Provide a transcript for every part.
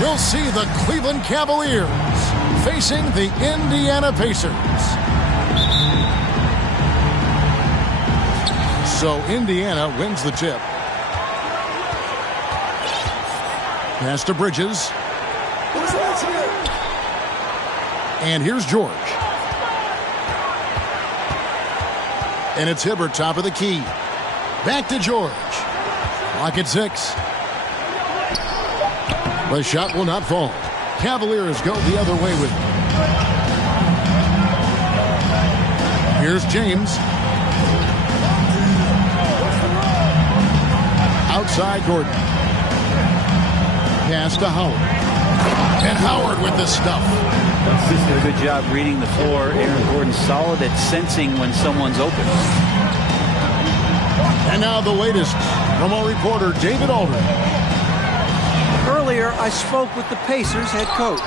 You'll see the Cleveland Cavaliers facing the Indiana Pacers. So Indiana wins the tip. Pass to Bridges. And here's George. And it's Hibbert, top of the key. Back to George. Clock at 6. The shot will not fall. Cavaliers go the other way with it. Here's James. Outside Gordon. Pass to Howard. And Howard with the stuff. Good job reading the floor. Aaron Gordon solid at sensing when someone's open. And now the latest from our reporter, David Aldridge. Earlier, I spoke with the Pacers head coach.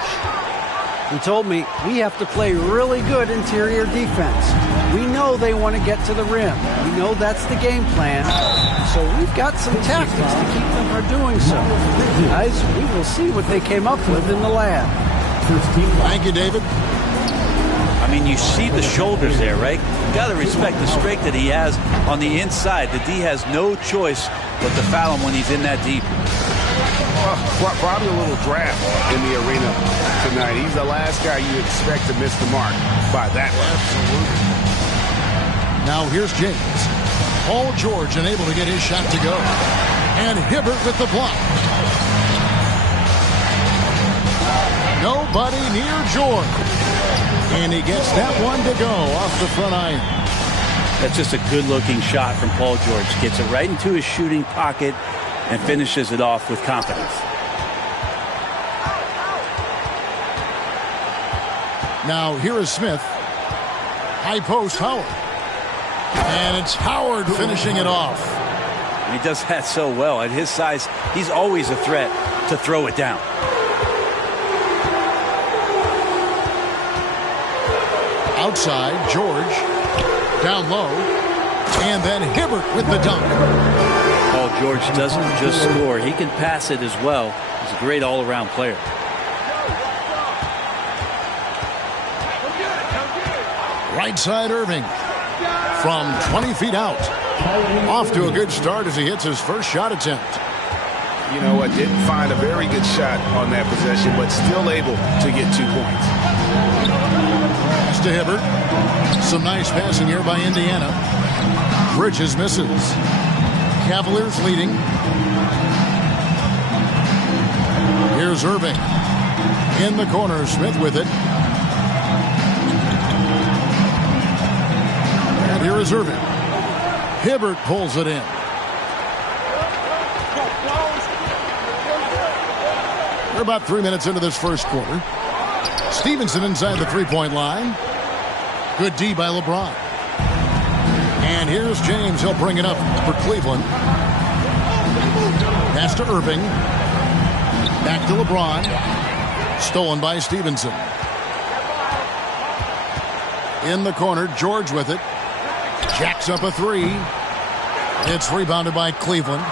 He told me we have to play really good interior defense. We know they want to get to the rim. We know that's the game plan. So we've got some tactics to keep them from doing so. Guys, we will see what they came up with in the lab. Thank you, David. I mean, you see the shoulders there, right? You got to respect the strength that he has on the inside. The D has no choice but to foul him when he's in that deep. Probably a little draft in the arena tonight. He's the last guy you expect to miss the mark by that much. Absolutely. Now here's James. Paul George unable to get his shot to go. And Hibbert with the block. Nobody near George. And he gets that one to go off the front iron. That's just a good-looking shot from Paul George. Gets it right into his shooting pocket and finishes it off with confidence. Now here is Smith. High post Howard. And it's Howard finishing it off. And he does that so well. At his size, he's always a threat to throw it down. Outside, George. Down low. And then Hibbert with the dunk. Paul George doesn't just score. He can pass it as well. He's a great all-around player. Right side Irving. From 20 feet out. Off to a good start as he hits his first shot attempt. You know what? Didn't find a very good shot on that possession, but still able to get 2 points. Pass to Hibbert. Some nice passing here by Indiana. Bridges misses. Cavaliers leading. Here's Irving. In the corner, Smith with it. And here is Irving. Hibbert pulls it in. We're about 3 minutes into this first quarter. Stevenson inside the three-point line. Good D by LeBron. And here's James. He'll bring it up for Cleveland. Pass to Irving. Back to LeBron. Stolen by Stevenson. In the corner, George with it. Jacks up a three. It's rebounded by Cleveland.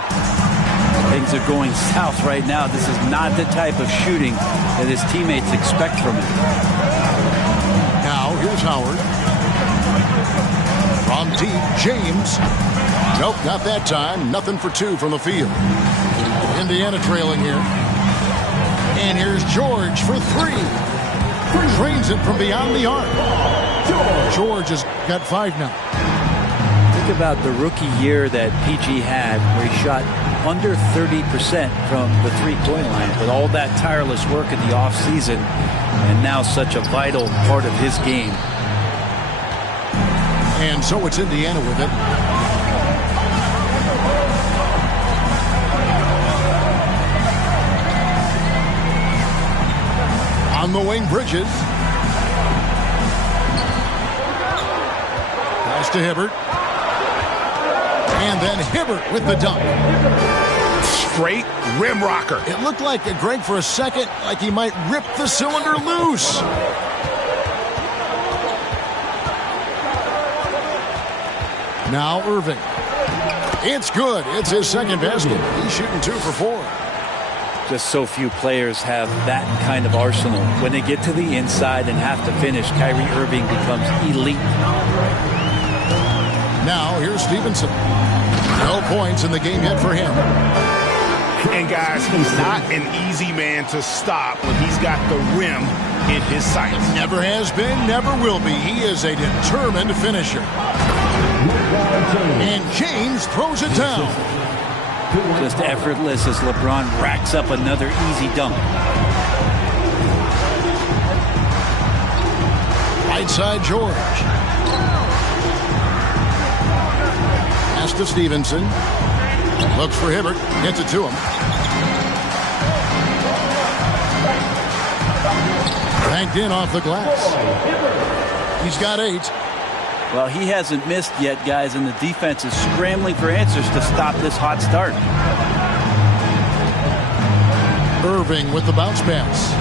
Things are going south right now. This is not the type of shooting that his teammates expect from him. Now, here's Howard. From deep, James. Nope, not that time. Nothing for two from the field. Indiana trailing here. And here's George for three. Drains it from beyond the arc. George has got 5 now. Think about the rookie year that PG had where he shot under 30% from the three-point line. With all that tireless work in the offseason and now such a vital part of his game. And so it's Indiana with it. On the wing, Bridges. Pass to Hibbert. And then Hibbert with the dunk. Straight rim rocker. It looked like, Greg, for a second, like he might rip the cylinder loose. Now Irving. It's good. It's his second basket. He's shooting 2 for 4. Just so few players have that kind of arsenal. When they get to the inside and have to finish, Kyrie Irving becomes elite. Now, here's Stevenson. No points in the game yet for him. And, guys, he's not an easy man to stop when he's got the rim in his sights. Never has been, never will be. He is a determined finisher. And James throws it down. Just effortless as LeBron racks up another easy dunk. Right side, George. Pass to Stevenson. Looks for Hibbert. Gets it to him. Banked in off the glass. He's got 8. Well, he hasn't missed yet, guys, and the defense is scrambling for answers to stop this hot start. Irving with the bounce pass.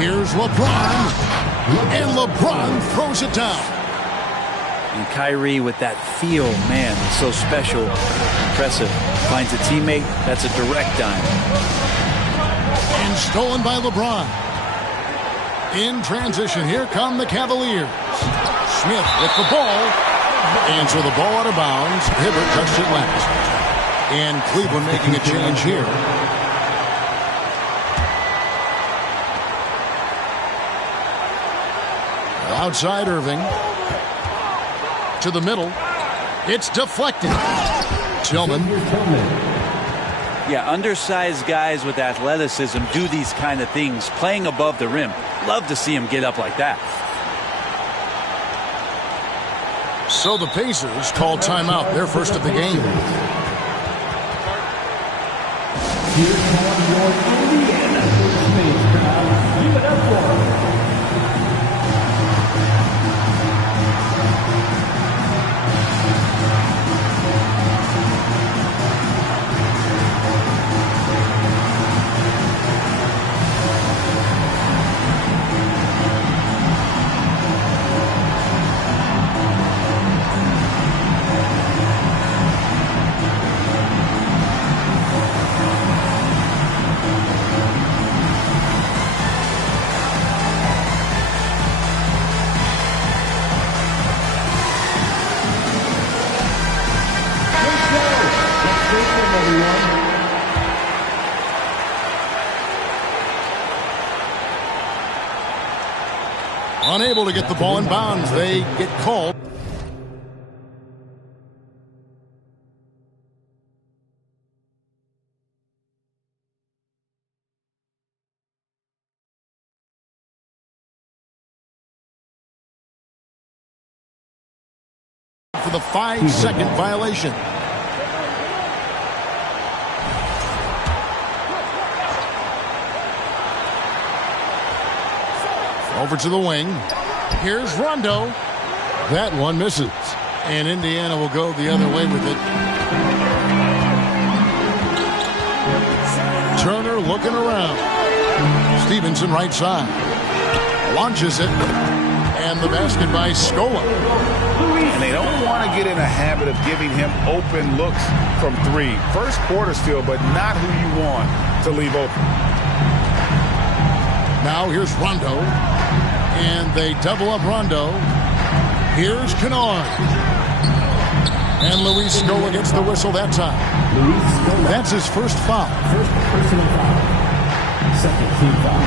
Here's LeBron. And LeBron throws it down. And Kyrie with that feel, man, so special, impressive. Finds a teammate, that's a direct dime. And stolen by LeBron. In transition, here come the Cavaliers. Smith with the ball. And so the ball out of bounds. Hibbert touched it last. And Cleveland making a change here. Outside Irving. To the middle. It's deflected. Tillman. Yeah, undersized guys with athleticism do these kind of things, playing above the rim. Love to see him get up like that. So the Pacers call timeout, their first of the game. Unable to get the ball in bounds. They get called. For the 5-second violation. Over to the wing. Here's Rondo. That one misses. And Indiana will go the other way with it. Turner looking around. Stevenson right side. Launches it. And the basket by Scola. And they don't want to get in a habit of giving him open looks from 3. First quarter still, but not who you want to leave open. Now here's Rondo. And they double up Rondo. Here's Kennard. And Luis Scola gets the whistle that time. That's his first foul. First personal foul. Second team foul.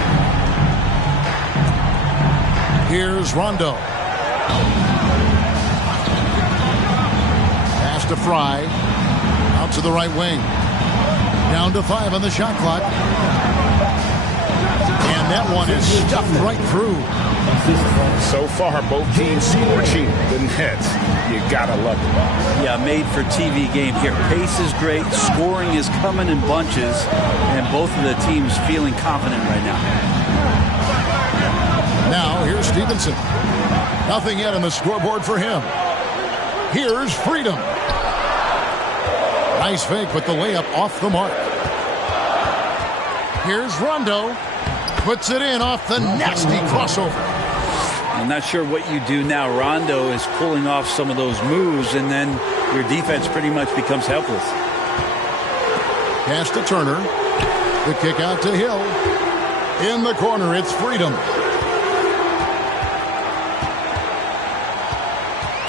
Here's Rondo. Pass to Fry. Out to the right wing. Down to 5 on the shot clock. And that one is stuffed right through. So far, both teams scorching the nets. You gotta love it. Yeah, made for TV game here. Pace is great. Scoring is coming in bunches. And both of the teams feeling confident right now. Now, here's Stevenson. Nothing yet on the scoreboard for him. Here's Freedom. Nice fake, but the layup off the mark. Here's Rondo. Puts it in off the nasty crossover. I'm not sure what you do now. Rondo is pulling off some of those moves, and then your defense pretty much becomes helpless. Pass to Turner. The kick out to Hill. In the corner, it's Freedom.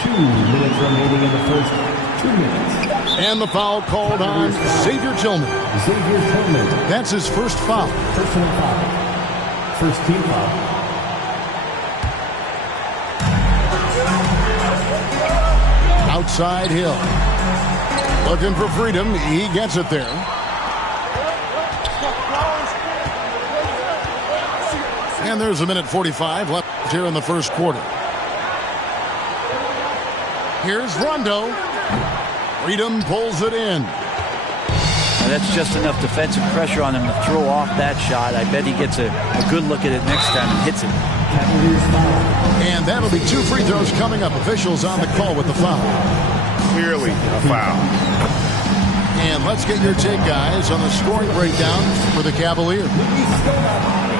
2 minutes remaining in the first 2 minutes. And the foul called on Xavier Tillman. Xavier Tillman. That's his first foul. Personal foul. First team foul. Outside Hill. Looking for Freedom. He gets it there. And there's a minute 45 left here in the first quarter. Here's Rondo. Freedom pulls it in. Now that's just enough defensive pressure on him to throw off that shot. I bet he gets a good look at it next time and hits it. And that'll be 2 free throws coming up. Officials on the call with the foul. Clearly a foul. And let's get your take, guys, on the scoring breakdown for the Cavaliers.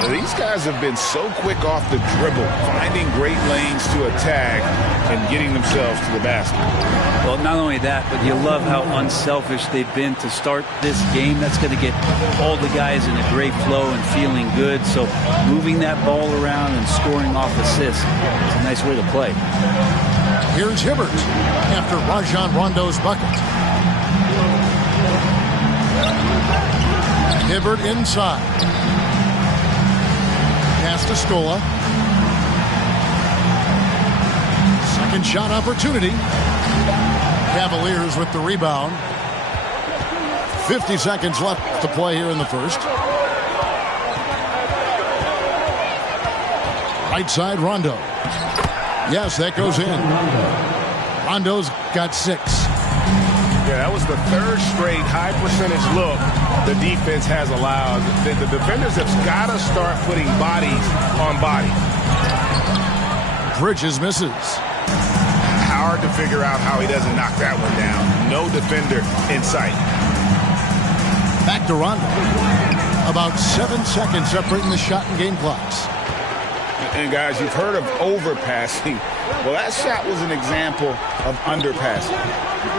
These guys have been so quick off the dribble, finding great lanes to attack and getting themselves to the basket. Well, not only that, but you love how unselfish they've been to start this game. That's going to get all the guys in a great flow and feeling good. So moving that ball around and scoring off assists, it's a nice way to play. Here's Hibbert after Rajon Rondo's bucket. Hibbert inside. Pass to Scola. Second shot opportunity. Cavaliers with the rebound. 50 seconds left to play here in the first. Right side, Rondo. Yes, that goes in. Rondo's got 6. Yeah, that was the 3rd straight high percentage look the defense has allowed. The defenders have got to start putting bodies on bodies. Bridges misses. Hard to figure out how he doesn't knock that one down. No defender in sight. Back to Rondo. About 7 seconds separating the shot and game clocks. And guys, you've heard of overpassing. Well, that shot was an example of underpassing.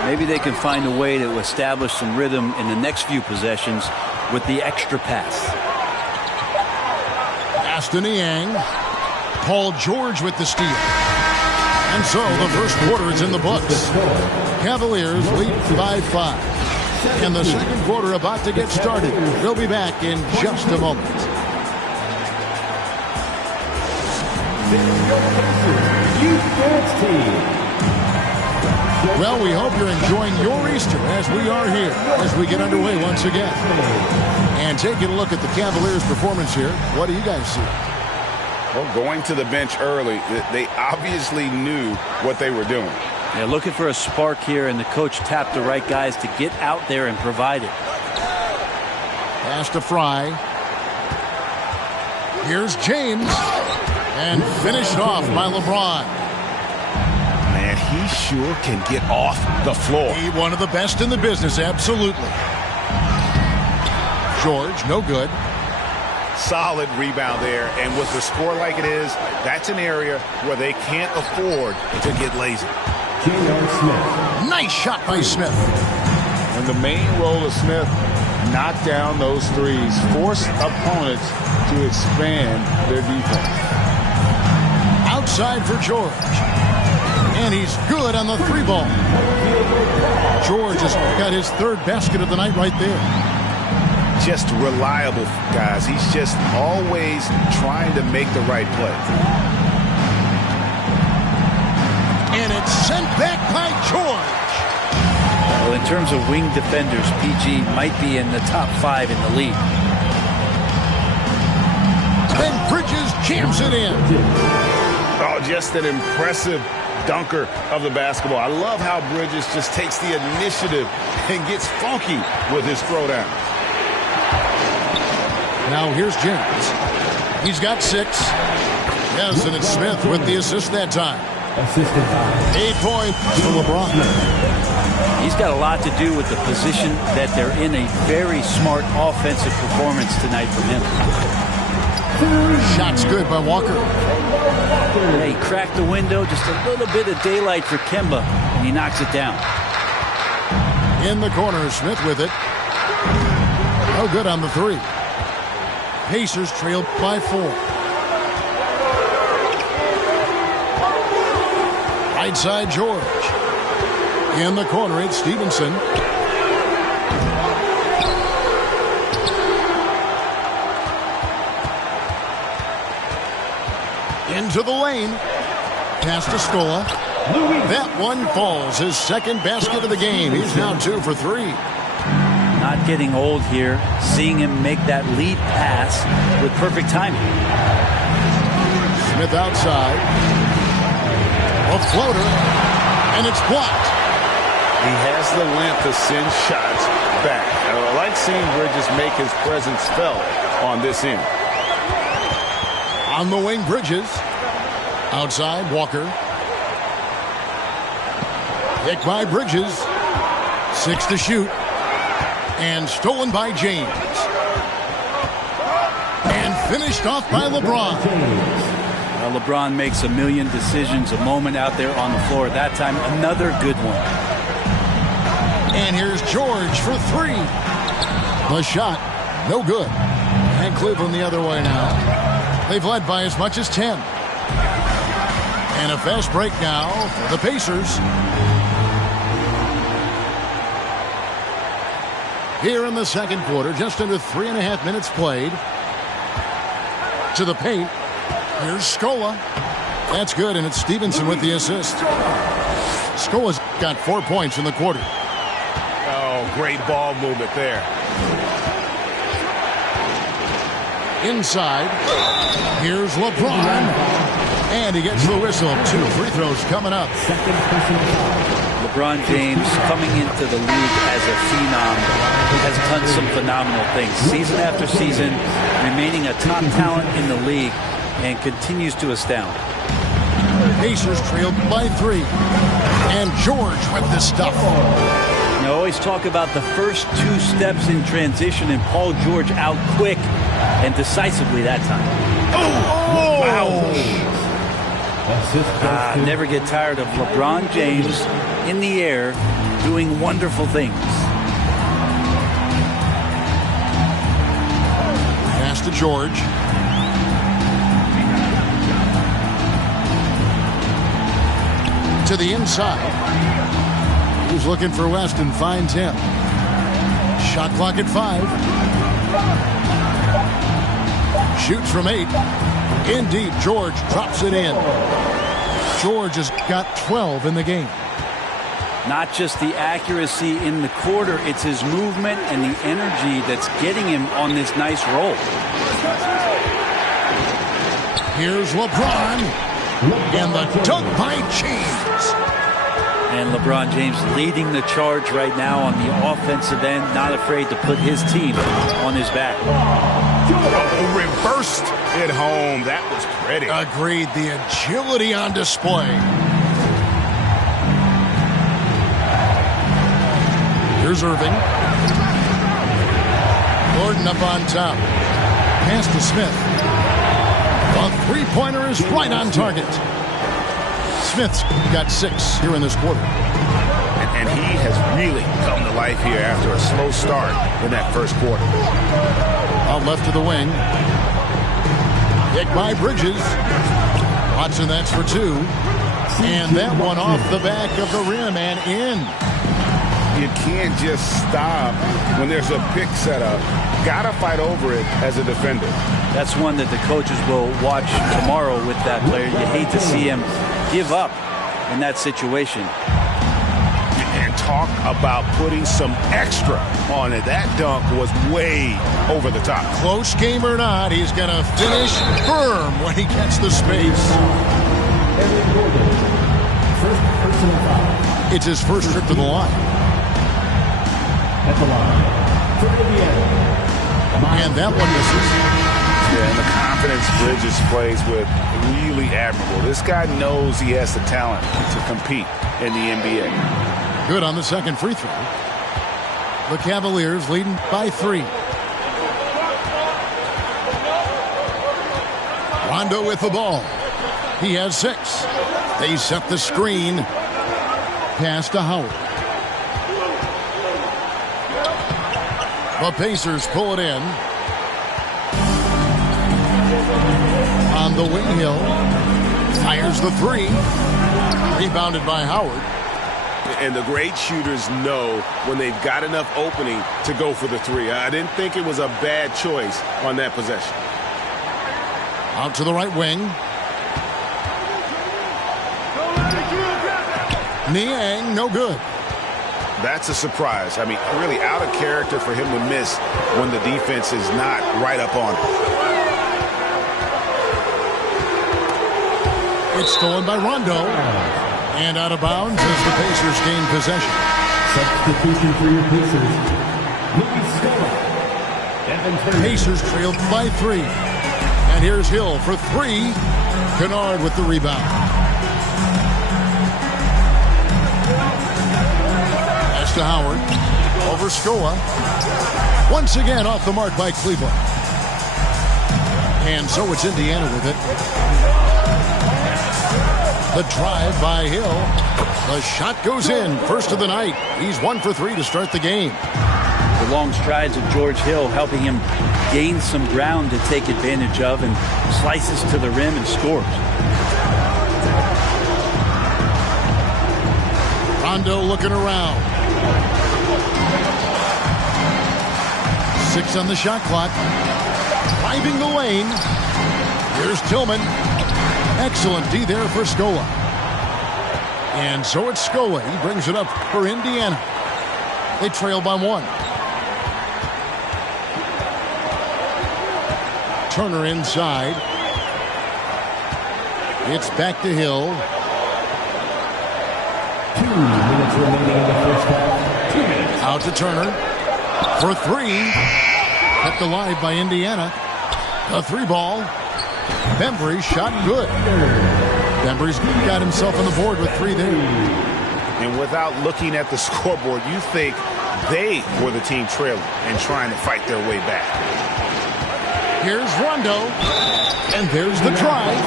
Maybe they can find a way to establish some rhythm in the next few possessions with the extra pass. Pass to Niang. Paul George with the steal. And so the first quarter is in the books. Cavaliers lead by 5. And the second quarter about to get started. We'll be back in just a moment. Well, we hope you're enjoying your Easter as we are here as we get underway once again. And taking a look at the Cavaliers' performance here, what do you guys see? Well, going to the bench early, they obviously knew what they were doing. Yeah, looking for a spark here, and the coach tapped the right guys to get out there and provide it. Pass to Fry. Here's James. And finished off by LeBron. Man, he sure can get off the floor. He one of the best in the business, absolutely. George, no good. Solid rebound there, and with the score like it is, that's an area where they can't afford to get lazy. Smith. Nice shot by Smith. And the main role of Smith, knock down those threes, force opponents to expand their defense. Outside for George. And he's good on the 3-ball. George has got his 3rd basket of the night right there. Just reliable, guys. He's just always trying to make the right play. And it's sent back by George. Well, in terms of wing defenders, PG might be in the top 5 in the league. And Bridges jams it in. Oh, just an impressive dunker of the basketball. I love how Bridges just takes the initiative and gets funky with his throwdown. Now here's James. He's got 6. Yes, and it's Smith with the assist that time. Assisted by 8 points for LeBron. He's got a lot to do with the position that they're in. A very smart offensive performance tonight from him. Shot's good by Walker. Yeah, he cracked the window, just a little bit of daylight for Kemba, and he knocks it down. In the corner, Smith with it. No good on the 3. Pacers trail by 4. Right side, George. In the corner, it's Stevenson. Into the lane. Pass to Scola. That one falls. His second basket of the game. He's now 2 for 3. Not getting old here. Seeing him make that lead pass with perfect timing. Smith outside. A floater. And it's blocked. He has the length to send shots back. I like seeing Bridges make his presence felt on this end. On the wing, Bridges. Outside, Walker. Picked by Bridges. 6 to shoot. And stolen by James. And finished off by LeBron. Well, LeBron makes a million decisions a moment out there on the floor. That time, another good one. And here's George for 3. The shot, no good. And Cleveland the other way now. They've led by as much as 10. And a fast break now for the Pacers. Here in the second quarter, just under 3.5 minutes played. To the paint. Here's Scola. That's good, and it's Stevenson with the assist. Scola's got 4 points in the quarter. Oh, great ball movement there. Inside. Here's LeBron. And he gets the whistle. 2 free throws coming up. LeBron James, coming into the league as a phenom, has done some phenomenal things. Season after season, remaining a top talent in the league, and continues to astound. Pacers trailed by 3. And George with the stuff. I always talk about the first 2 steps in transition, and Paul George out quick and decisively that time. Never get tired of LeBron James in the air doing wonderful things. Pass to George. To the inside. He's looking for West and finds him. Shot clock at 5. Shoots from 8. In deep, George drops it in. George has got 12 in the game. Not just the accuracy in the quarter, it's his movement and the energy that's getting him on this nice roll. Here's LeBron. And the dunk by James. And LeBron James leading the charge right now on the offensive end, not afraid to put his team on his back. Oh, reversed it home. That was pretty. Agreed. The agility on display. Here's Irving. Gordon up on top. Pass to Smith. A three-pointer is right on target. Smith's got 6 here in this quarter. And he has really come to life here after a slow start in that first quarter. Out left to the wing. Picked by Bridges. Watson, that's for 2. And that one off the back of the rim and in. You can't just stop when there's a pick set up. Gotta fight over it as a defender. That's one that the coaches will watch tomorrow with that player. You hate to see him give up in that situation. And talk about putting some extra on it. That dunk was way over the top. Close game or not, he's going to finish firm when he gets the space. It's his first trip to the line. At the line. And that one misses. Yeah, and the confidence Bridges plays with, really admirable. This guy knows he has the talent to compete in the NBA. Good on the second free throw. The Cavaliers leading by 3. Rondo with the ball. He has 6. They set the screen. Pass to Howard. The Pacers pull it in. On the wing, Hill fires the three. Rebounded by Howard. And the great shooters know when they've got enough opening to go for the three. I didn't think it was a bad choice on that possession. Out to the right wing. Niang, no good. That's a surprise. I mean, really out of character for him to miss when the defense is not right up on him. It's stolen by Rondo. And out of bounds as the Pacers gain possession. Substitution for your Pacers. Luke Scola. Evan Turner. Pacers trailed by 3. And here's Hill for 3. Kennard with the rebound. Pass to Howard. Over Scola. Once again off the mark by Cleveland. And so it's Indiana with it. The drive by Hill. The shot goes in. First of the night. He's 1 for 3 to start the game. The long strides of George Hill helping him gain some ground to take advantage of and slices to the rim and scores. Rondo looking around. 6 on the shot clock. Driving the lane. Here's Tillman. Excellent D there for Scola. And so it's Scola. He brings it up for Indiana. They trail by 1. Turner inside. It's back to Hill. 2 minutes remaining in the first half. 2 minutes. Out to Turner. For 3. Kept alive by Indiana. A 3 ball. Bembry shot good. Bembry's got himself on the board with 3 there. And without looking at the scoreboard, you think they were the team trailing and trying to fight their way back. Here's Rondo. And there's the drive.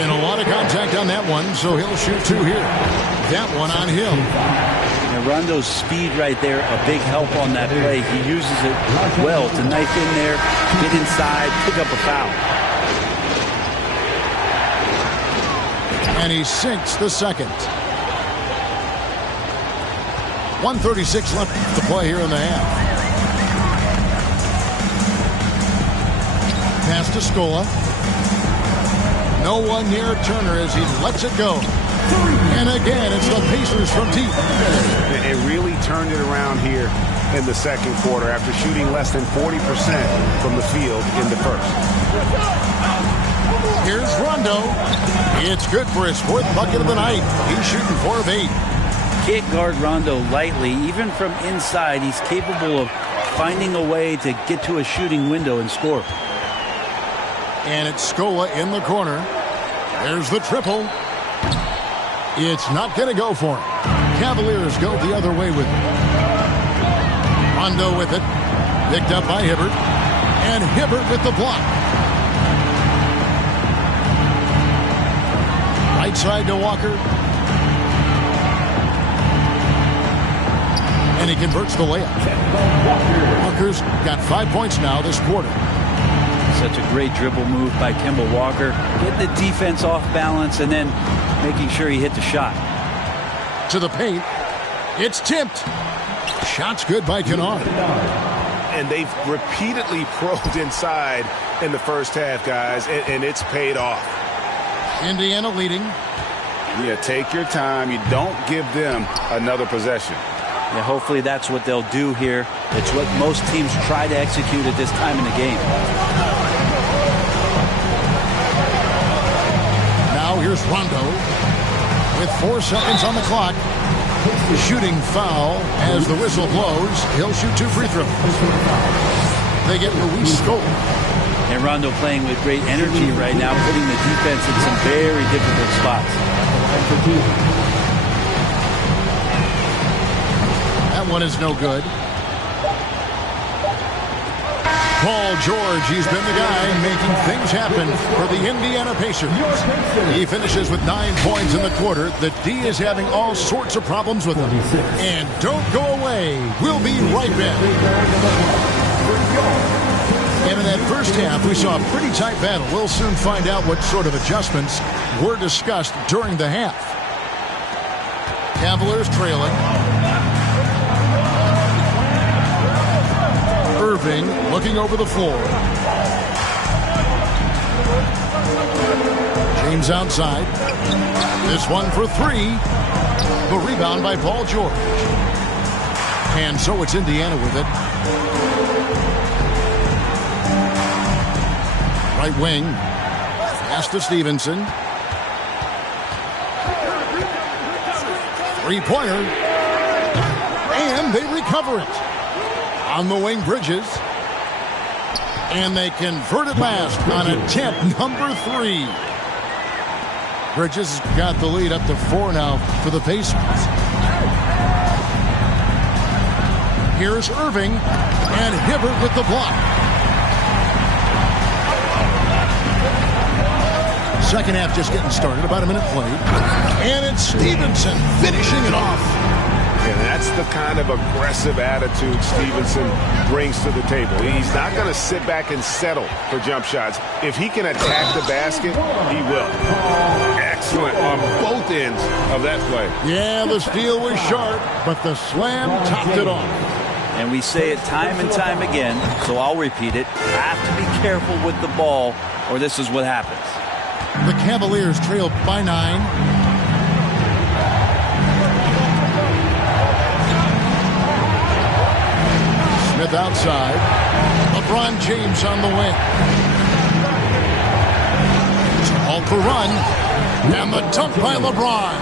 And a lot of contact on that one, so he'll shoot 2 here. That one on Hill. And Rondo's speed right there, a big help on that play. He uses it well to knife in there, get inside, pick up a foul. And he sinks the second. 1:36 left to play here in the half. Pass to Scola. No one near Turner as he lets it go. And again, it's the Pacers from deep. It really turned it around here in the second quarter after shooting less than 40% from the field in the first. Here's Rondo. It's good for his 4th bucket of the night. He's shooting 4 of 8. Can't guard Rondo lightly. Even from inside, he's capable of finding a way to get to a shooting window and score. And it's Scola in the corner. There's the triple. It's not going to go for him. Cavaliers go the other way with it. Rondo with it. Picked up by Hibbert. And Hibbert with the block. Right side to Walker. And he converts the layup. Walker's got 5 points now this quarter. Such a great dribble move by Kemba Walker. Getting the defense off balance and then making sure he hit the shot. To the paint. It's tipped. Shot's good by Kennard. And they've repeatedly probed inside in the first half, guys, and it's paid off. Indiana leading. Yeah, take your time. You don't give them another possession. Yeah, hopefully that's what they'll do here. It's what most teams try to execute at this time in the game. Now here's Rondo with 4 seconds on the clock. Shooting foul as the whistle blows. He'll shoot 2 free throws. They get Luis Scola. And Rondo playing with great energy right now, putting the defense in some very difficult spots. That one is no good. Paul George, he's been the guy making things happen for the Indiana Pacers. He finishes with 9 points in the quarter. The D is having all sorts of problems with him. And don't go away. We'll be right back. And in that first half, we saw a pretty tight battle. We'll soon find out what sort of adjustments were discussed during the half. Cavaliers trailing. Irving looking over the floor. James outside. This one for three. The rebound by Paul George. And so it's Indiana with it. Right wing. Pass to Stevenson. Three-pointer. And they recover it. On the wing, Bridges. And they convert it last on attempt number 3. Bridges has got the lead up to 4 now for the Pacers. Here's Irving, and Hibbert with the block. Second half just getting started, about a minute played. And it's Stevenson finishing it off. And that's the kind of aggressive attitude Stevenson brings to the table. He's not going to sit back and settle for jump shots. If he can attack the basket, he will. Excellent on both ends of that play. Yeah, the steal was sharp, but the slam topped it off. And we say it time and time again, so I'll repeat it. Have to be careful with the ball, or this is what happens. The Cavaliers trailed by 9. Smith outside. LeBron James on the wing. Hulk run. And the dunk by LeBron.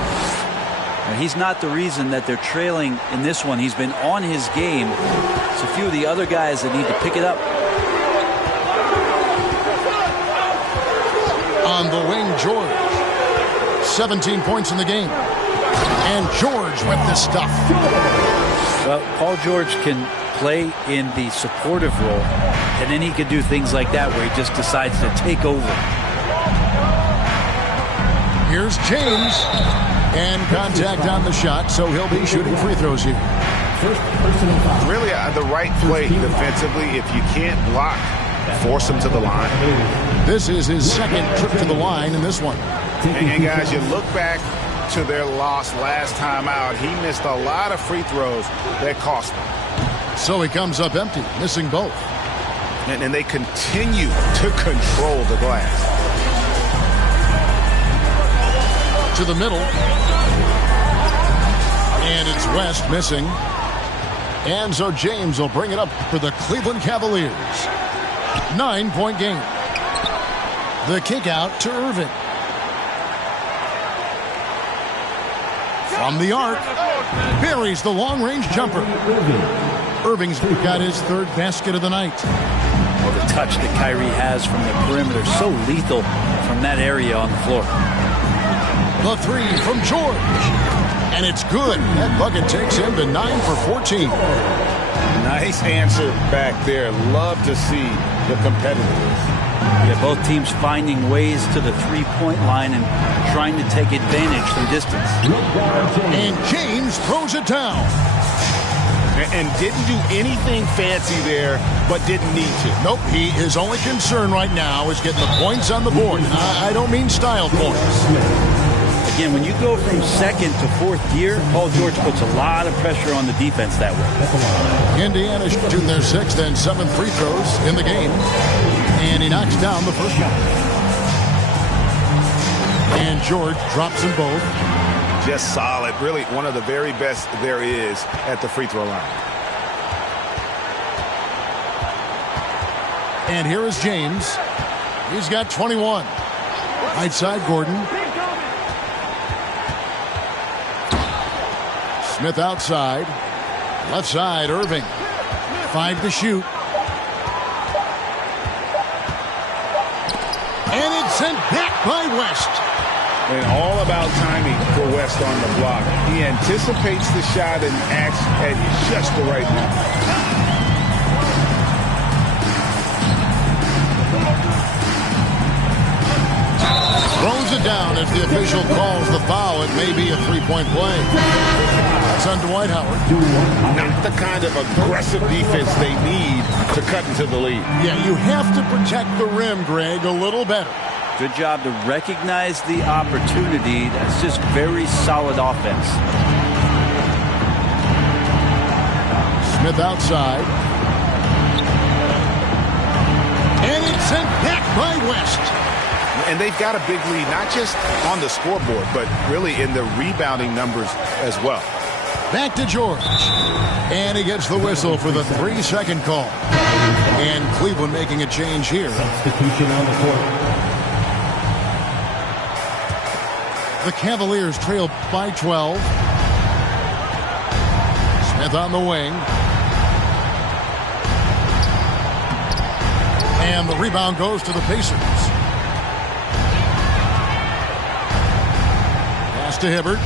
Now, he's not the reason that they're trailing in this one. He's been on his game. It's a few of the other guys that need to pick it up. On the wing, George. 17 points in the game. And George with the stuff. Well, Paul George can play in the supportive role, and then he can do things like that where he just decides to take over. Here's James. And contact on the shot, so he'll be shooting free throws here. Really the right play defensively. If you can't block, force him to the line. This is his second trip to the line in this one. And guys, you look back to their loss last time out. He missed a lot of free throws that cost him. So he comes up empty, missing both. And they continue to control the glass. To the middle. And it's West missing. And so James will bring it up for the Cleveland Cavaliers. 9-point game. The kick out to Irving. From the arc. Buries the long-range jumper. Irving's got his third basket of the night. Well, the touch that Kyrie has from the perimeter, so lethal from that area on the floor. The three from George. And it's good. That bucket takes him to 9 for 14. Nice answer back there. Love to see the competitiveness. Yeah, both teams finding ways to the three-point line and trying to take advantage through distance. And James throws it down. And didn't do anything fancy there, but didn't need to. Nope, his only concern right now is getting the points on the board. And I don't mean style points. Again, when you go from second to fourth gear, Paul George puts a lot of pressure on the defense that way. Indiana shooting their 6th and 7th free throws in the game. And he knocks down the first one. And George drops them both. Just solid. Really one of the very best there is at the free throw line. And here is James. He's got 21. Right side, Gordon. Smith outside. Left side, Irving. 5 to shoot. And it's sent back by West. And all about timing for West on the block. He anticipates the shot and acts at just the right moment. Throws it down as the official calls the foul. It may be a three-point play. It's on Dwight Howard. Not the kind of aggressive defense they need to cut into the lead. Yeah, you have to protect the rim, Greg, a little better. Good job to recognize the opportunity. That's just very solid offense. Smith outside. And it's sent back by West. And they've got a big lead, not just on the scoreboard, but really in the rebounding numbers as well. Back to George. And he gets the whistle for the 3-second call. And Cleveland making a change here. Substitution on the court. The Cavaliers trail by 12. Smith on the wing. And the rebound goes to the Pacers. Pass to Hibbert.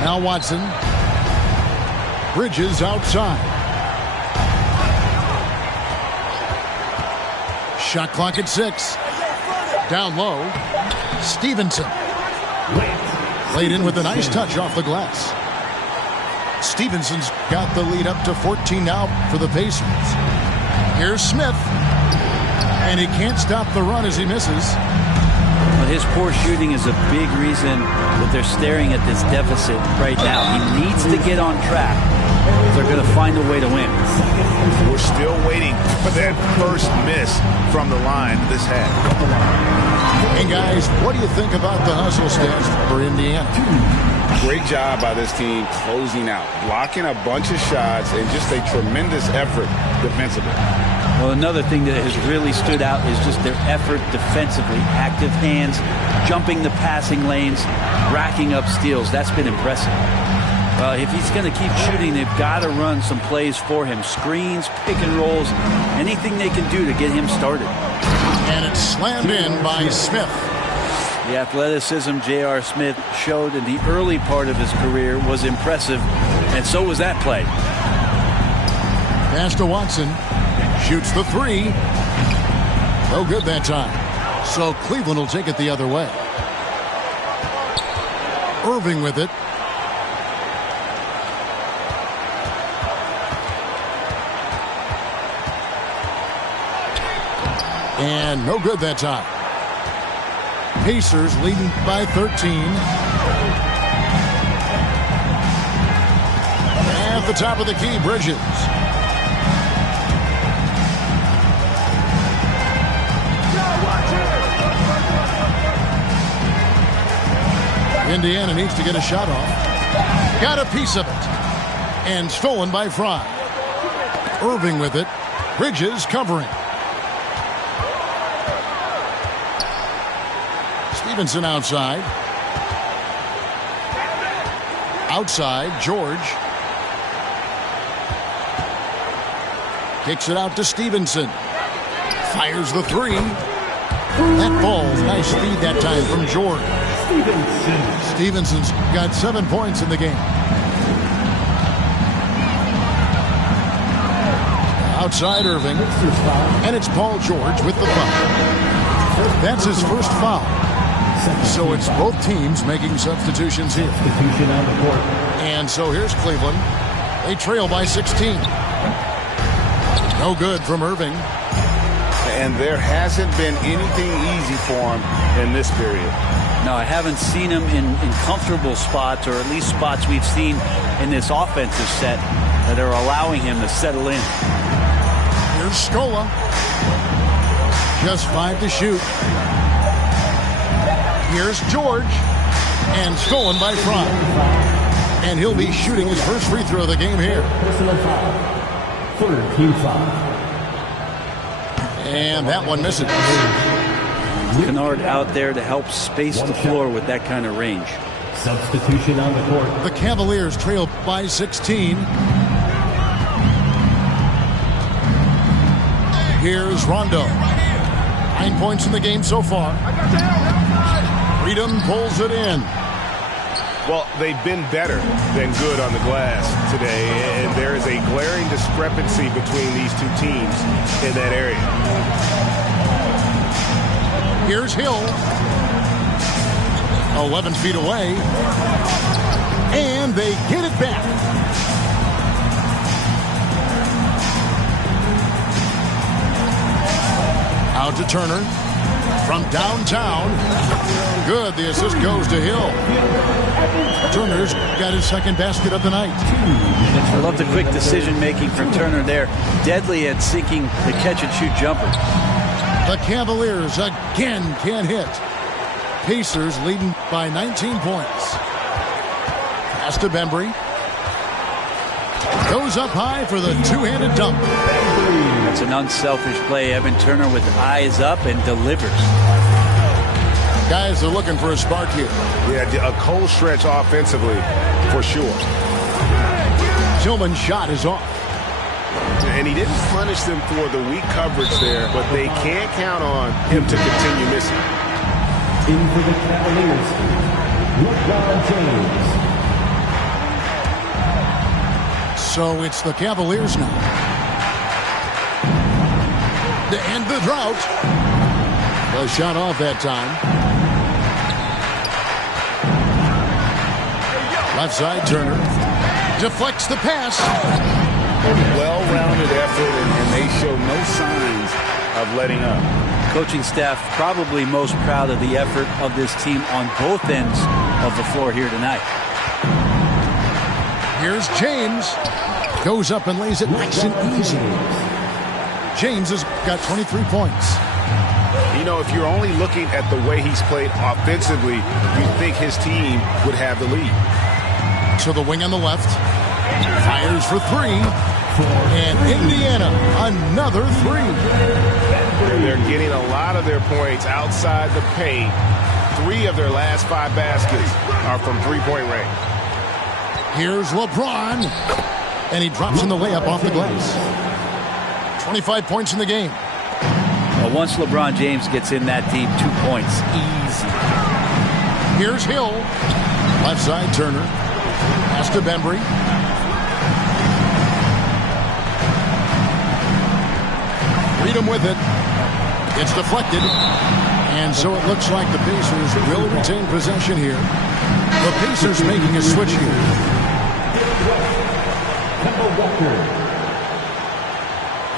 Now Watson. Bridges outside. Shot clock at 6. Down low. Stevenson. Laid in with a nice touch off the glass. Stevenson's got the lead up to 14 now for the Pacers. Here's Smith. And he can't stop the run as he misses. Well, his poor shooting is a big reason that they're staring at this deficit right now. He needs to get on track. They're going to find a way to win. We're still waiting for that first miss from the line this half. And guys, what do you think about the hustle stats for Indiana? Great job by this team closing out, blocking a bunch of shots, and just a tremendous effort defensively. Well, another thing that has really stood out is just their effort defensively. Active hands, jumping the passing lanes, racking up steals. That's been impressive. Well, if he's going to keep shooting, they've got to run some plays for him. Screens, pick and rolls, anything they can do to get him started. And it's slammed in by Smith. The athleticism J.R. Smith showed in the early part of his career was impressive, and so was that play. Pass to Watson. Shoots the 3. No good that time. So Cleveland will take it the other way. Irving with it. And no good that time. Pacers leading by 13. At the top of the key, Bridges. Indiana needs to get a shot off. Got a piece of it. And stolen by Fry. Irving with it. Bridges covering. Stevenson outside. Outside, George. Kicks it out to Stevenson. Fires the 3. That falls. Nice speed that time from George. Stevenson's got 7 points in the game. Outside Irving. And it's Paul George with the foul. That's his first foul. So it's both teams making substitutions here. And so here's Cleveland. They trail by 16. No good from Irving. And there hasn't been anything easy for him in this period. No, I haven't seen him in comfortable spots, or at least spots we've seen in this offensive set that are allowing him to settle in. Here's Scola. Just 5 to shoot. Here's George. And stolen by Fry. And he'll be shooting his first free throw of the game here. Personal foul. Third team foul. And that one misses. Kennard out there to help space the floor with that kind of range. Substitution on the court. The Cavaliers trail by 16. Here's Rondo. 9 points in the game so far. Freedom pulls it in. Well, they've been better than good on the glass today, and there is a glaring discrepancy between these two teams in that area. Here's Hill. 11 feet away. And they get it back. Out to Turner. From downtown. Good. The assist goes to Hill. Turner's got his second basket of the night. I love the quick decision-making from Turner there. Deadly at seeking the catch-and-shoot jumper. The Cavaliers again can't hit. Pacers leading by 19 points. Pass to Bembry. Goes up high for the two-handed dunk. That's an unselfish play. Evan Turner with eyes up and delivers. Guys are looking for a spark here. Yeah, a cold stretch offensively for sure. Tillman's shot is off. And he didn't punish them for the weak coverage there, but they can't count on him to continue missing. In for the Cavaliers, LeBron James. So it's the Cavaliers now. To end the drought. The shot off that time. Left side, Turner. Deflects the pass. Well-rounded effort, and they show no signs of letting up. Coaching staff probably most proud of the effort of this team on both ends of the floor here tonight. Here's James. Goes up and lays it nice and easy. James has got 23 points. You know, if you're only looking at the way he's played offensively, you'd think his team would have the lead. To the wing on the left. Fires for three. And Indiana, another three. They're getting a lot of their points outside the paint. 3 of their last 5 baskets are from three-point range. Here's LeBron. And he drops in the layup off the glass. 25 points in the game. Well, once LeBron James gets in that deep, 2 points. Easy. Here's Hill. Left side, Turner. Pass to Bembry. Freedom with it. It's deflected. And so it looks like the Pacers will retain possession here. The Pacers making a switch here.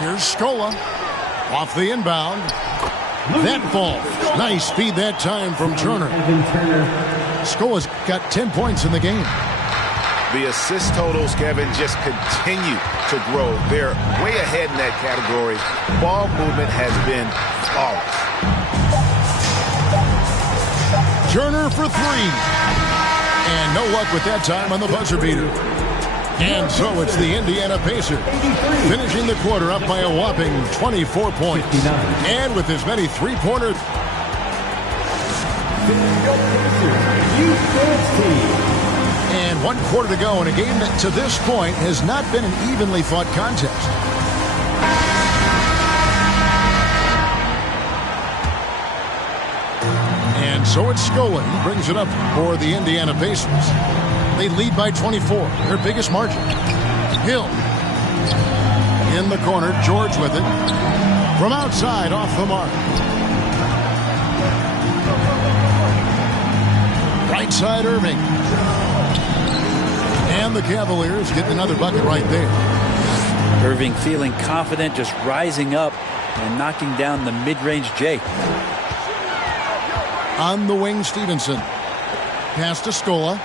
Here's Scola. Off the inbound. That falls. Nice feed that time from Turner. Scola's got 10 points in the game. The assist totals, Kevin, just continue to grow. They're way ahead in that category. Ball movement has been flawless. Turner for three. And no luck with that time on the buzzer beater. And so it's the Indiana Pacers finishing the quarter up by a whopping 24 points. 59. And with as many three-pointers. And 1 quarter to go in a game that to this point has not been an evenly fought contest. And so it's Scola. He brings it up for the Indiana Pacers. They lead by 24, their biggest margin. Hill in the corner, George with it. From outside, off the mark. Right side, Irving. And the Cavaliers get another bucket right there. Irving feeling confident, just rising up and knocking down the mid-range J. On the wing, Stevenson. Pass to Scola.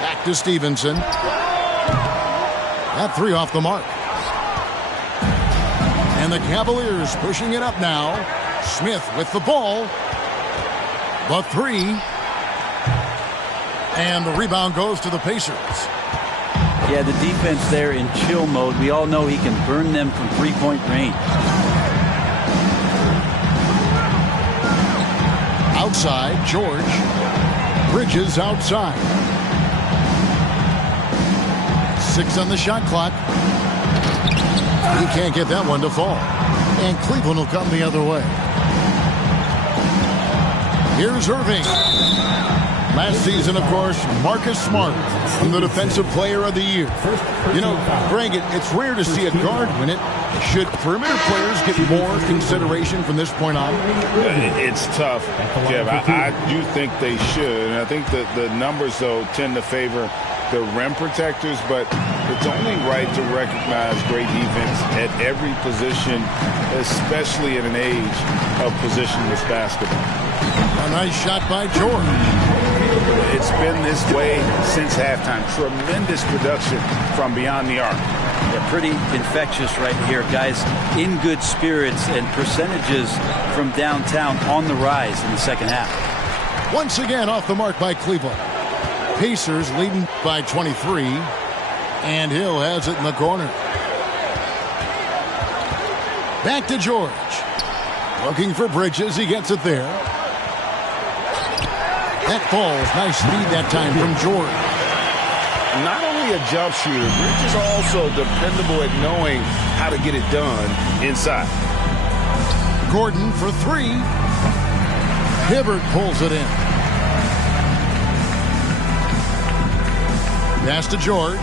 Back to Stevenson. That three off the mark. And the Cavaliers pushing it up now. Smith with the ball. The three. And the rebound goes to the Pacers. Yeah, the defense there in chill mode. We all know he can burn them from three-point range. Outside, George. Bridges outside. 6 on the shot clock. He can't get that one to fall. And Cleveland will come the other way. Here's Irving. Last season, of course, Marcus Smart, the Defensive Player of the Year. You know, Greg, it's rare to see a guard win it. Should perimeter players get more consideration from this point on? It's tough, Kev. I do think they should. And I think that the numbers, though, tend to favor the rim protectors, but it's only right to recognize great defense at every position, especially in an age of positionless basketball. A nice shot by George. It's been this way since halftime. Tremendous production from beyond the arc. They're pretty infectious right here, guys. In good spirits, and percentages from downtown on the rise in the second half. Once again off the mark by Cleveland. Pacers leading by 23. And Hill has it in the corner. Back to George. Looking for Bridges. He gets it there. That falls. Nice speed that time from George. Not only a jump shooter, Bridges also dependable at knowing how to get it done inside. Gordon for three. Hibbert pulls it in. Pass to George.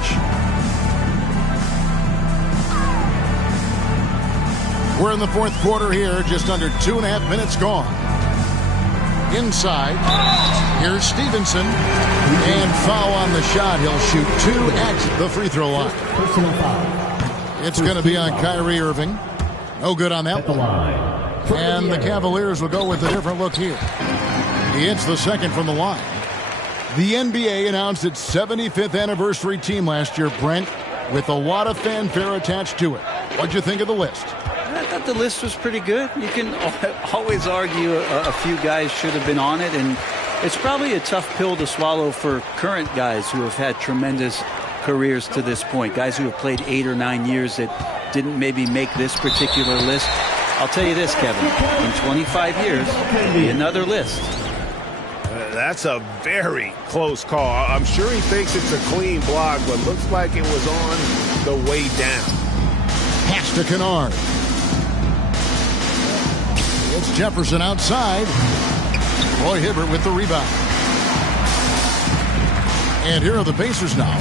We're in the fourth quarter here, just under 2.5 minutes gone. Inside, here's Stevenson, and foul on the shot. He'll shoot 2 at the free throw line. It's going to be on Kyrie Irving. No good on that one. And the Cavaliers will go with a different look here. He hits the second from the line. The NBA announced its 75th anniversary team last year, Brent, with a lot of fanfare attached to it. What'd you think of the list? I thought the list was pretty good. You can always argue a few guys should have been on it, and it's probably a tough pill to swallow for current guys who have had tremendous careers to this point, guys who have played 8 or 9 years that didn't maybe make this particular list. I'll tell you this, Kevin, in 25 years, there'll be another list. That's a very close call. I'm sure he thinks it's a clean block, but looks like it was on the way down. Pass to Kennard. It's Jefferson outside. Roy Hibbert with the rebound. And here are the Pacers now.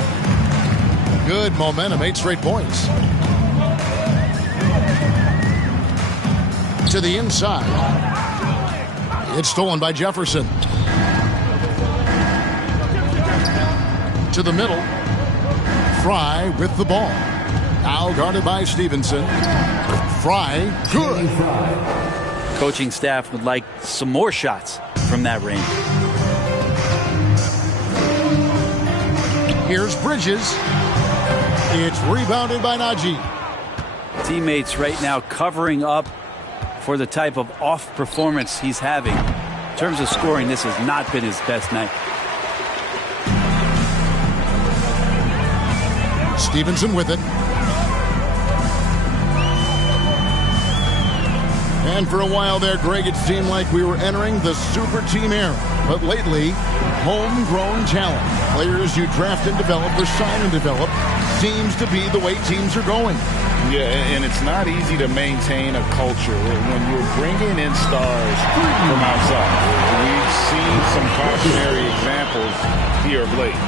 Good momentum, 8 straight points. To the inside. It's stolen by Jefferson. To the middle. Fry with the ball. Now guarded by Stevenson. Fry, good. Coaching staff would like some more shots from that range. Here's Bridges. It's rebounded by Najee. Teammates right now covering up for the type of off performance he's having. In terms of scoring, this has not been his best night. Stevenson with it. And for a while there, Greg, it seemed like we were entering the super team era. But lately, homegrown talent, players you draft and develop or sign and develop, seems to be the way teams are going. Yeah, and it's not easy to maintain a culture when you're bringing in stars from outside. We've seen some cautionary examples here of late.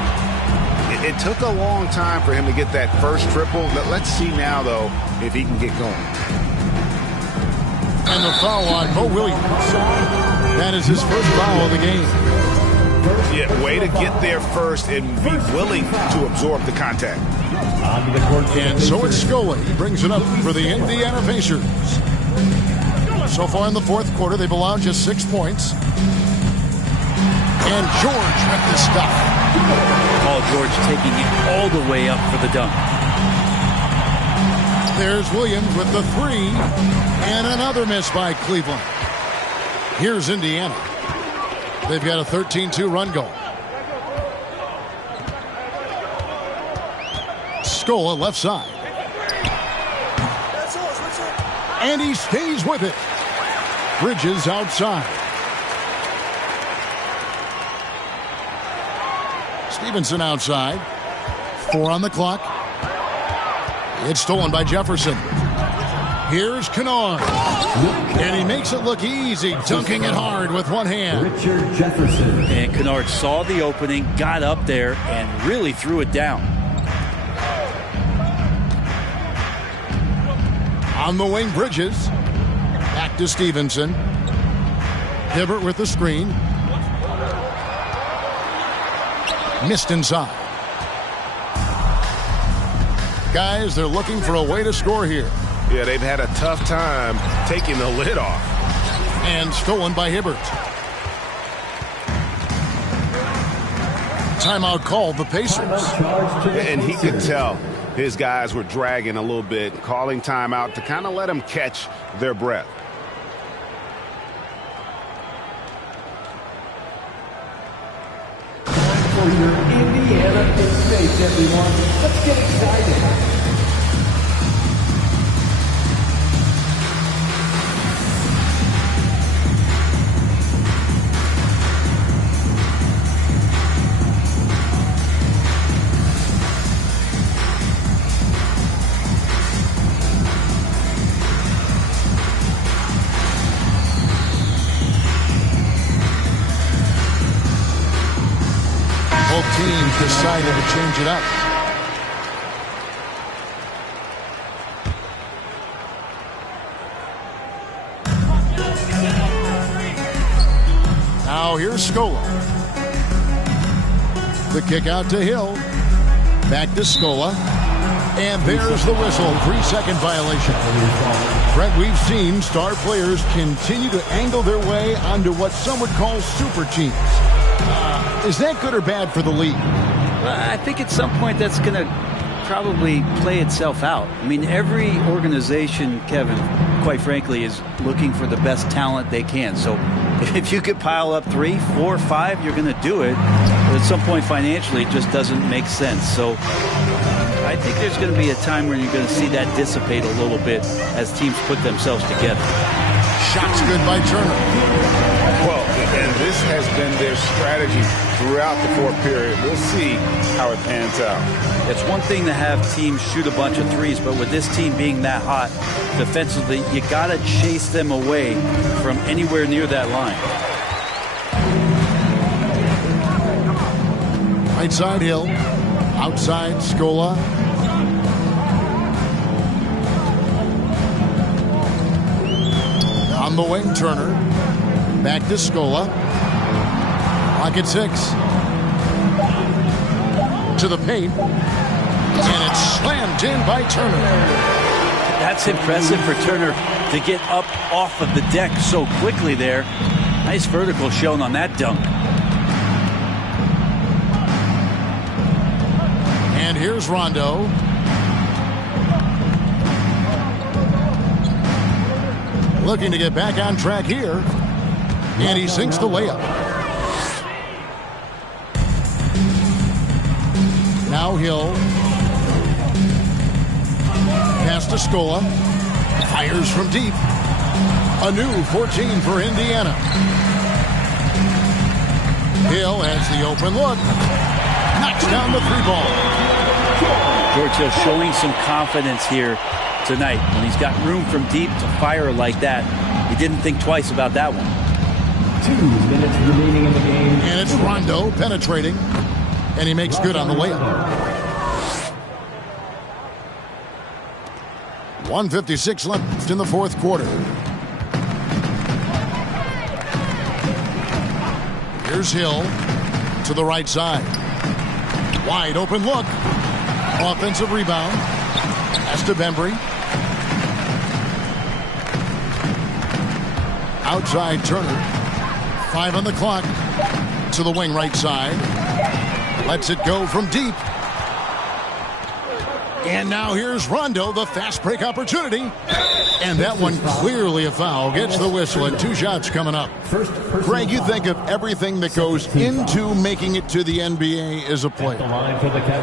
It took a long time for him to get that first triple. Let's see now, though, if he can get going. And the foul on Bo Williams. That is his first foul of the game. Yeah, way to get there first and be willing to absorb the contact. And so it's Scully. He brings it up for the Indiana Pacers. So far in the fourth quarter, they've allowed just 6 points. And George with the stop. Paul George taking it all the way up for the dunk. There's Williams with the 3. And another miss by Cleveland. Here's Indiana. They've got a 13-2 run going. Scola left side. And he stays with it. Bridges outside. Stevenson outside. 4 on the clock. It's stolen by Jefferson. Here's Kennard. And he makes it look easy, dunking it hard with one hand. Richard Jefferson. And Kennard saw the opening, got up there, and really threw it down. On the wing, Bridges. Back to Stevenson. Hibbert with the screen. Missed inside. Guys, they're looking for a way to score here. Yeah, they've had a tough time taking the lid off. And stolen by Hibbert. Timeout called the Pacers. And he could tell his guys were dragging a little bit, calling timeout to kind of let them catch their breath. For your Indiana State, everyone. Let's get excited. Both teams decided to change it up. Now here's Scola. The kick out to Hill. Back to Scola. And there's the whistle. 3-second violation. Brent, we've seen star players continue to angle their way onto what some would call super teams. Is that good or bad for the league? I think at some point that's going to probably play itself out. I mean, every organization, Kevin, quite frankly, is looking for the best talent they can. So if you could pile up 3, 4, 5, you're going to do it. But at some point financially, it just doesn't make sense. So I think there's going to be a time where you're going to see that dissipate a little bit as teams put themselves together. Shots good by Turner. Well, and this has been their strategy throughout the fourth period. We'll see how it pans out. It's one thing to have teams shoot a bunch of threes, but with this team being that hot defensively, you got to chase them away from anywhere near that line. Right side Hill. Outside Scola. On the wing, Turner. Back to Scola. Clock at 6. To the paint. And it's slammed in by Turner. That's impressive for Turner to get up off of the deck so quickly there. Nice vertical shown on that dunk. And here's Rondo. Looking to get back on track here. And he sinks the layup. Now Hill. Pass to Scola. Fires from deep. A new 14 for Indiana. Hill has the open look. Knocks down the 3-ball. George Hill showing some confidence here tonight. When he's got room from deep to fire like that, he didn't think twice about that one. 2 minutes remaining in the game. And it's Rondo penetrating. And he makes good on the layup. 1:56 left in the fourth quarter. Here's Hill to the right side. Wide open look. Offensive rebound. Pass to Bembry. Outside Turner. 5 on the clock. To the wing right side. Lets it go from deep. And now here's Rondo, the fast break opportunity. And that one clearly a foul. Gets the whistle and 2 shots coming up. Greg, you think of everything that goes into making it to the NBA as a player.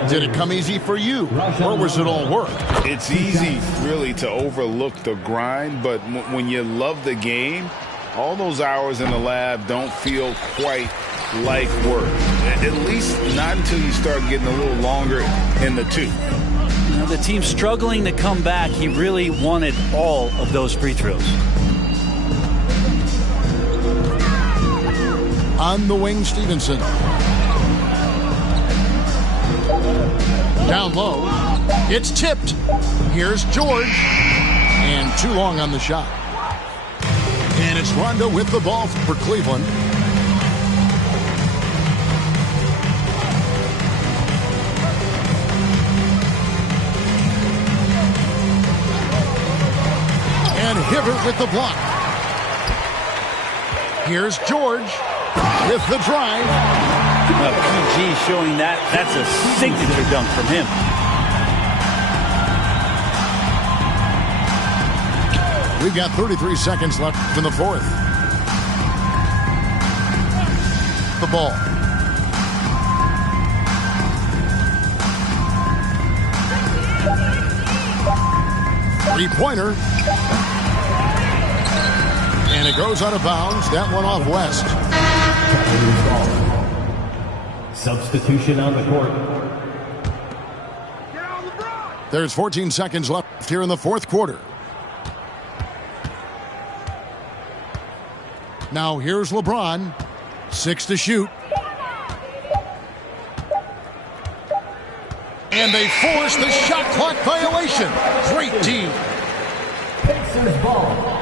Did it come easy for you, or was it all work? It's easy, really, to overlook the grind, but when you love the game, all those hours in the lab don't feel quite like work. At least not until you start getting a little longer in the tooth. the team struggling to come back, he really wanted all of those free throws. On the wing, Stevenson. Down low. It's tipped. Here's George. And too long on the shot. And it's Rondo with the ball for Cleveland. And Hibbert with the block. Here's George with the drive. PG showing that's a signature dunk from him. We've got 33 seconds left in the fourth. The ball. Three-pointer. And it goes out of bounds. That one off West. Substitution on the court. There's 14 seconds left here in the fourth quarter. Now here's LeBron. 6 to shoot. And they force the shot clock violation. Great team. Pacers ball.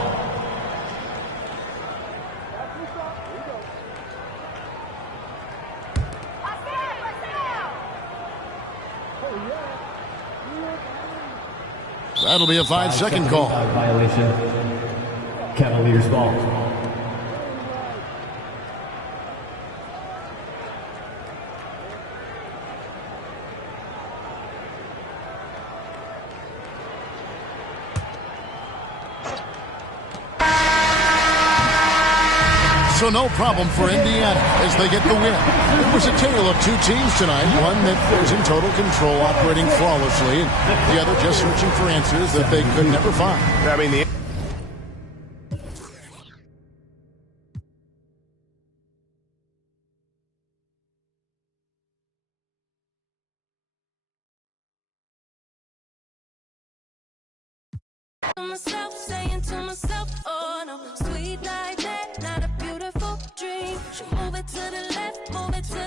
That'll be a 5-second call. Violation. Cavaliers ball. So no problem for Indiana as they get the win. It was a tale of two teams tonight. One that was in total control, operating flawlessly, and the other just searching for answers that they could never find. I mean, saying to myself, oh no, sweet like that, not a beautiful dream. Move it to the left, move it to